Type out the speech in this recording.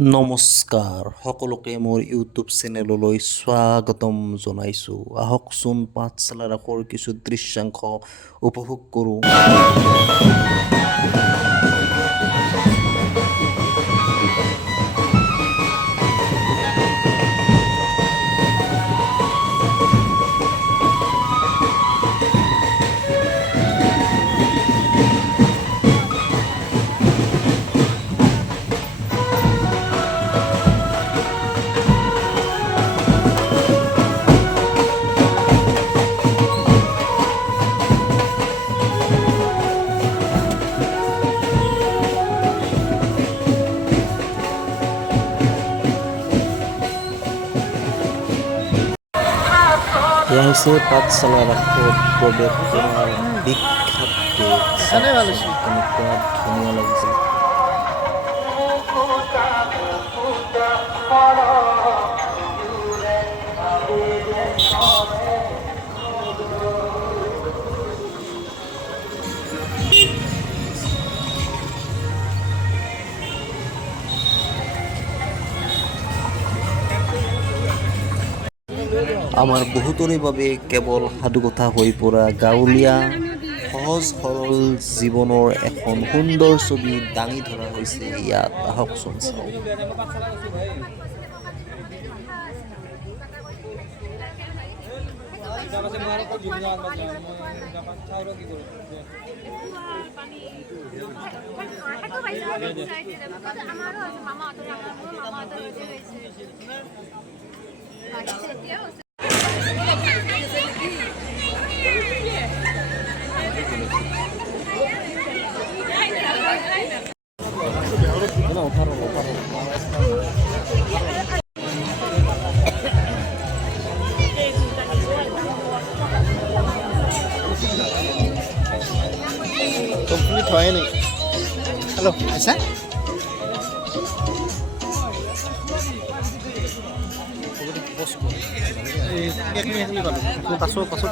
নমস্কাৰ সকলোকে মোৰ ইউটিউব চেনেললৈ স্বাগতম জনাইছোঁ। আহকচোন পাঠশালাৰ আখৰ কিছু দৃশ্যাংশ উপভোগ কৰোঁ। এয়া হৈছে পাঠশালাৰ আখৰত প্ৰৱেশ কৰাৰ বিখ্যাত গেট। কেনেকুৱা ধুনীয়া লাগিছে। আমাৰ বহুতৰে বাবে কেৱল সাধুকথা হৈ পৰা গাঁৱলীয়া সহজ সৰল জীৱনৰ এখন সুন্দৰ ছবি দাঙি ধৰা হৈছে ইয়াত। আহকচোন চাওঁ। কমপ্লিট হয় নাই। হেল্ল' আচ্ছা পাছত